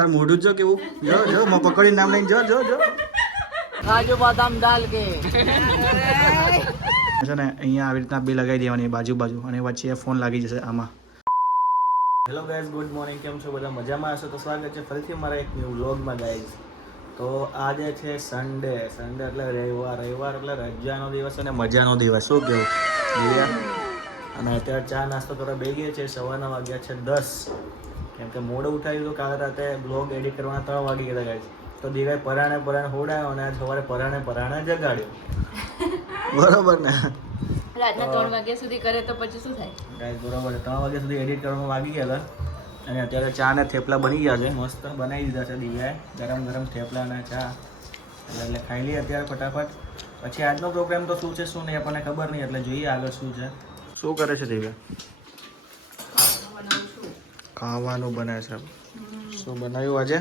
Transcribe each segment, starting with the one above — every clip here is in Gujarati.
તાર મોઢું જો કેવું જો જો મો પકોડી નામ લઈને જો જો જો કાજુ બદામ ડાલ કે છે ને અહીંયા આવી રીતના બે લગાવી દેવાની બાજુ બાજુ અને વચ્ચે ફોન લાગી જશે આમાં. Hello guys, good morning. કેમ છો બધા? મજામાં હશો તો સ્વાગત છે ફરીથી મારા એક ન્યૂ વ્લોગમાં ગાઈઝ. તો આજે છે સન્ડે એટલે રવિવાર એટલે રજાનો દિવસ અને મજાનો દિવસ. શું કેવું અને અત્યારે ચા નાસ્તો કરવા બેસી ગયા છે. સવારના વાગ્યા છે 10. કેમ કે મોડું ઉઠાવ્યું તો કાલે રાતે બ્લોગ એડિટ કરવાના 3 વાગી ગયા ગાઈઝ. તો દિવાય પરાણે હોડાયો અને આજ સવારે પરાણે જગાડ્યો. બરોબર ને? રાતના 3 વાગ્યા સુધી કરે તો પછી શું થાય ગાઈઝ? બરોબર, 3 વાગ્યા સુધી એડિટ કરવામાં વાગી ગયા હતા અને અત્યારે ચા ને થેપલા બની ગયા છે. મસ્ત બનાવી દીધા છે દિવ્યાએ. ગરમ ગરમ થેપલા અને ચા એટલે ખાઈ લઈએ અત્યારે ફટાફટ. પછી આજનો પ્રોગ્રામ તો શું છે શું નહીં આપણને ખબર નહીં, એટલે જોઈએ આગળ શું છે. શું કરે છે દિવ્યા? ખાવાનું બને છે. શું બનાવ્યું આજે?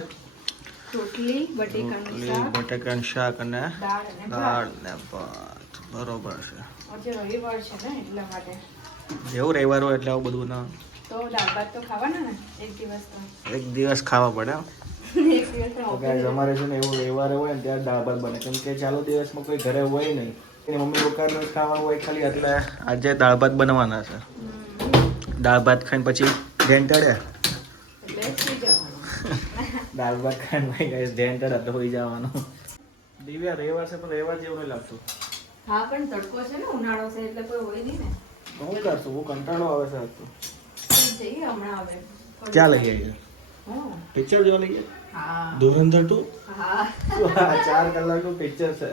રોટલી બટેકાનું શાક અને દાળ ને ભાત. બરોબર છે. આજે રવિવાર છે ને એટલા માટે. જેવું રવિવાર હોય એટલે આવું બધું ના તો દાળ ભાત તો ખાવાના ને એક દિવસ તો. એક દિવસ ખાવા પડે. એક દિવસ તો ગાઈઝ અમારે છે ને એવું રવિવારે હોય ને ત્યારે દાળ ભાત બને, કેમ કે ચાલુ દિવસમાં કોઈ ઘરે હોય નહીં. એની મમ્મી લોકોને ખાવાનું હોય ખાલી, એટલે આજે દાળ ભાત બનવાના છે. દાળ ભાત ખાઈને પછી ઘેંટડે. એટલે સુઈ જવાનું. દાળ ભાત ખાઈને ભાઈ ગાઈઝ ઘેંટડે તો હોઈ જવાનું. દિવ્યા રવિવાર છે પણ રવિવાર જેવું નહીં લાગતું. હા પણ તડકો છે ને, ઉનાળો છે એટલે કોઈ હોય નહીં ને. તો હું કરશું? હું કંટાળો આવે છે આજ તો. જઈએ હમણાં હવે. ક્યાં લઈ આવીએ? હા. પિક્ચર જોવા લઈએ? હા. ધુરંધર 2? હા. 4 કલાકનું પિક્ચર છે.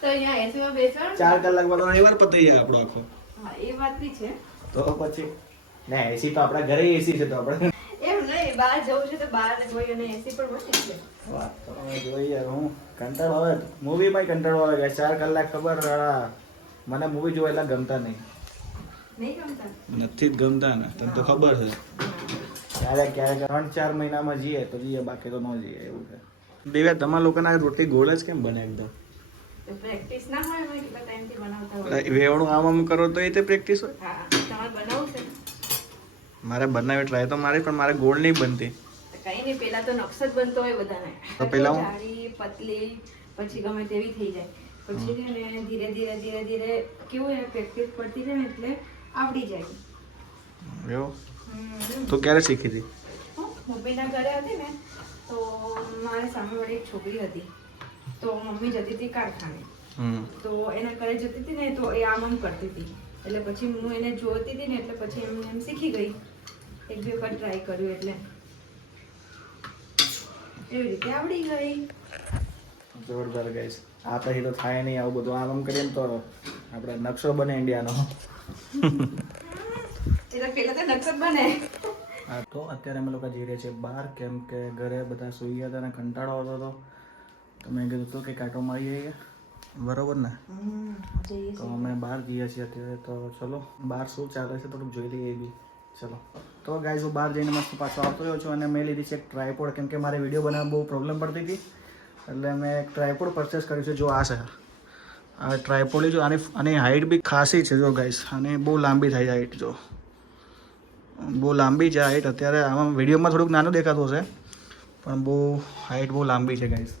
તો અહીંયા એસીમાં બેસવાનું. 4 કલાકમાં તો રવિવાર પતી જાય આપણો આખો. હા એ વાત બી છે. તો પછી ના, એસી તો આપણા ઘરે એસી છે તો આપણે એમ નહીં, બહાર જવું છે તો બહાર હોય અને એસી પણ બને છે. વાત તો હવે જોઈએ યાર. હું કંટાળો આવે, મૂવીમાં કંટાળો આવે. 4 કલાક ખબર રડા. મને મૂવી જોવા એટલા ગમતા નહીં. નહીં ગમતા? નથી જ ગમતા ને, તને તો ખબર છે. ક્યારેક 3-4 મહિનામાં જઈએ તો જઈએ, બાકી તો ન જઈએ એવું છે. દિવ્યા, તમારા લોકોના રોટલી ગોળ જ કેમ બને એકદમ? તો પ્રેક્ટિસ ના હોય અમે કેટલા ટાઈમથી બનાવતા હોય. વેવણું આમ કરો તો એ રીતે પ્રેક્ટિસ હોય. હા તમારે બનાવવું છે મારે બનાવી ટ્રાય તો મારી, પણ મારે ગોળ નહીં બનતી. તો કઈ નહીં, પેલા તો નકશો જ બનતો હોય બધાને. તો પેલા હું? જાડી પતલી પછી ગમે તેવી થઈ જાય. પછી છે ને ધીરે ધીરે કેવું એને પ્રેક્ટિસ પડતી જાય ને એટલે આવડી જાય. એવું? તું ક્યારે શીખી હતી? મમ્મીના ઘરે હતી ને તો મારી સામેવાળી એક છોકરી હતી, તો મમ્મી જતી હતી કારખાને. તો એના ઘરે જતી હતી ને તો એ આમ કરતી હતી, એટલે પછી હું એને જોતી હતી ને એટલે પછી એમ શીખી ગઈ. 1-2 વખત ટ્રાય કર્યું એટલે એવી રીતે આવડી ગઈ. જોરદાર ગાઈસ. આ પછી તો થાય નહીં આવું બધું. આમ કરીએ ને તો આપણે નકશો બને ઇન્ડિયાનો. એ તો પેલા તો નકશો બને. હા, તો અત્યારે અમે લોકો જઈ રહ્યા છીએ બહાર, કેમ કે ઘરે બધા સૂઈ ગયા હતા અને કંટાળો આવતો હતો. તો મેં કીધું હતું કે કાંટો મારી જઈએ. બરોબર ને? તો અમે બહાર જઈએ છીએ અત્યારે. તો ચલો બહાર શું ચાલે છે થોડુંક જોઈ લઈએ એ બી. ચલો તો ગાઈઝ, હું બહાર જઈને મસ્ત પાછો આવતો રહ્યો છું અને મેં લીધી છે એક ટ્રાયપોડ, કેમ કે મારે વિડીયો બનાવવા બહુ પ્રોબ્લેમ પડતી હતી. એટલે મેં એક ટ્રાયપોડ પરચેસ કર્યું છે. જો આ છે, આ ટ્રાયપોડ. જો આની હાઇટ બી ખાસી છે. જો ગાઈઝ, આને બહુ લાંબી થાય હાઇટ. જો બહુ લાંબી છે હાઇટ. અત્યારે આમાં વિડીયોમાં થોડુંક નાનું દેખાતું હશે, પણ બહુ હાઇટ બહુ લાંબી છે ગાઈઝ.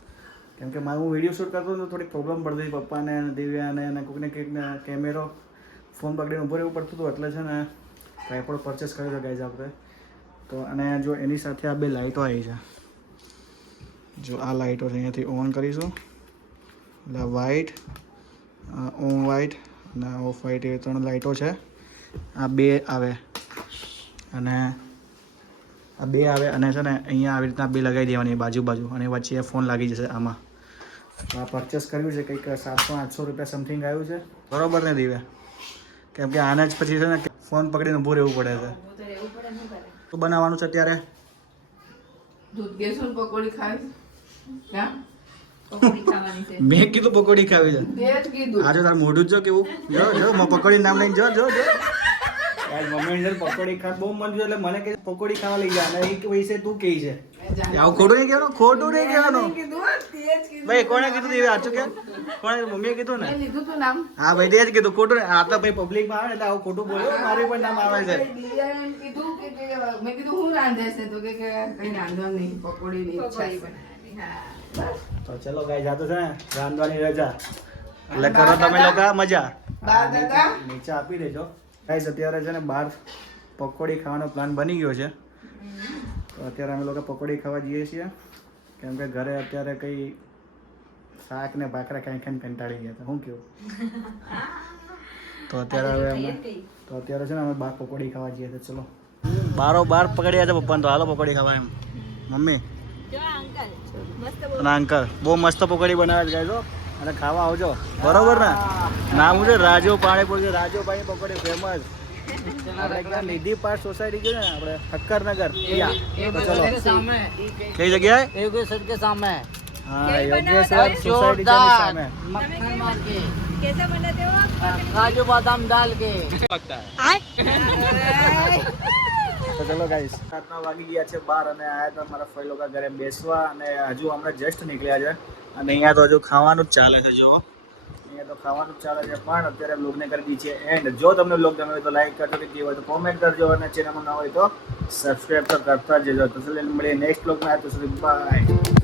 કેમ કે મારું હું વિડીયો શૂટ કરતો હતો તો થોડીક પ્રોબ્લેમ પડતી હતી પપ્પાને, દિવ્યાને અને કોઈકને કંઈકને કેમેરો ફોન પકડીને ઊભું રહેવું પડતું હતું. એટલે છે ને ટ્રાયપોડ પરચેસ કર્યો છે ગાઈઝ આપણે. તો અને જો એની સાથે આ 2 લાઇટો આવી છે. જો આ લાઇટો છે, અહીંયાથી ઓન કરીશું એટલે વ્હાઇટ, ઓમ વ્હાઇટ અને ઓફ વ્હાઇટ, એ 3 લાઇટો છે. આ 2 આવે અને આ 2 આવે અને છે ને અહીંયા આવી રીતના 2 લગાવી દેવાની બાજુ બાજુ, અને વચ્ચે ફોન લાગી જશે આમાં. આ પરચેસ કર્યું છે, કંઈક 700-800 રૂપિયા સમથિંગ આવ્યું છે. બરોબર ને દિવ્યા? કેમ કે આને જ પછી છે ને ફોન પકડીને ઊભું રહેવું પડે છે. શું બનાવવાનું છે અત્યારે? દૂધ ગેસો પકોડી ખાવી. પકોડી ખાવાની છે. મેં કીધું પકોડી ખાવી છે. તે જ કીધું. આજે તાર મોઢું જ જો કેવું જો જો પકોડી નામ લઈને જો જો જો યાર. મમ્મી પકોડી ખા બહુ મન એટલે મને કે પકોડી ખાવા લઈ જા, અને એ વિશે તું કહે છે આવું ખોટું નહીં કહેવાનું, ખોટું નહીં કહેવાનું. ભાઈ કોણે કીધું એ સાચું કે કોણે મમ્મીએ કીધું ને? લીધું તું નામ હા ભાઈ તે જ કીધું ખોટું ને. આ તો ભાઈ પબ્લિક માં આવે એટલે આવું ખોટું બોલ્યો મારે પણ નામ આવે છે. કીધું કે મેં કીધું હું રાંધે છે તો કે કઈ રાંધવા નહીં પકોડી ની ઈચ્છા પકોડી છે. બનાવવાની. હા. તો ચલો ગાઈસ આ તો છે ને રાંધવાની રજા એટલે કરો તમે લોકો મજા. બા દાદા નીચે આપી દેજો ગાઈસ. અત્યારે છે ને બહાર પકોડી ખાવાનો પ્લાન બની ગયો છે. તો અત્યારે અમે લોકો પકોડી ખાવા જઈએ છીએ કેમ કે ઘરે અત્યારે કઈ શાક ને ભાખરા ખાઈ ખાઈને કંટાળી ગયા હતા. શું કેવું? તો અત્યારે હવે અમે તો અત્યારે છે ને અમે બહાર પકોડી ખાવા જઈએ તો ચલો બારો બાર પકડ્યા છે પપ્પાને. તો હાલો પકોડી ખાવા એમ. મમ્મી અને અંકલ બહુ મસ્ત પકોડી બનાવે છે ગાઈસ. અને ખાવા આવજો બરોબર ને. નામ છે રાજુ પાણીપુરી. રાજુ પાણી પકોડી ફેમસ. આપણે ક્યાં નિધિ પાર્ક સોસાયટી ગયો ને આપણે ઠક્કરનગર ત્યાં. તો ચલો સામે કઈ જગ્યાએ? યોગેશ્વર કે સામે હા યોગેશ્વર સોસાયટી છે એની સામે. मक्खन मार के कैसा बनाते हो आप? काजू बादाम डाल के તો ચલો ગાઈસ રાતના વાગી ગયા છે 12 અને આયા તો મારા ફઈ લોકો ઘરે બેસવા અને હજુ હમણાં જસ્ટ નીકળ્યા છે અને અહીંયા તો હજુ ખાવાનું જ ચાલે છે. જો અહીંયા તો ખાવાનું જ ચાલે છે પણ અત્યારે બ્લોગને કરી દી છે એન્ડ. જો તમને બ્લોગ ગમે હોય તો લાઈક કરજો, કે હોય તો કોમેન્ટ કરજો અને ચેનલમાં ન હોય તો સબસ્ક્રાઈબ તો કરતા જ જજો. તો ચલો મળીએ નેક્સ્ટ બ્લોગમાં. તો સુધી બાય.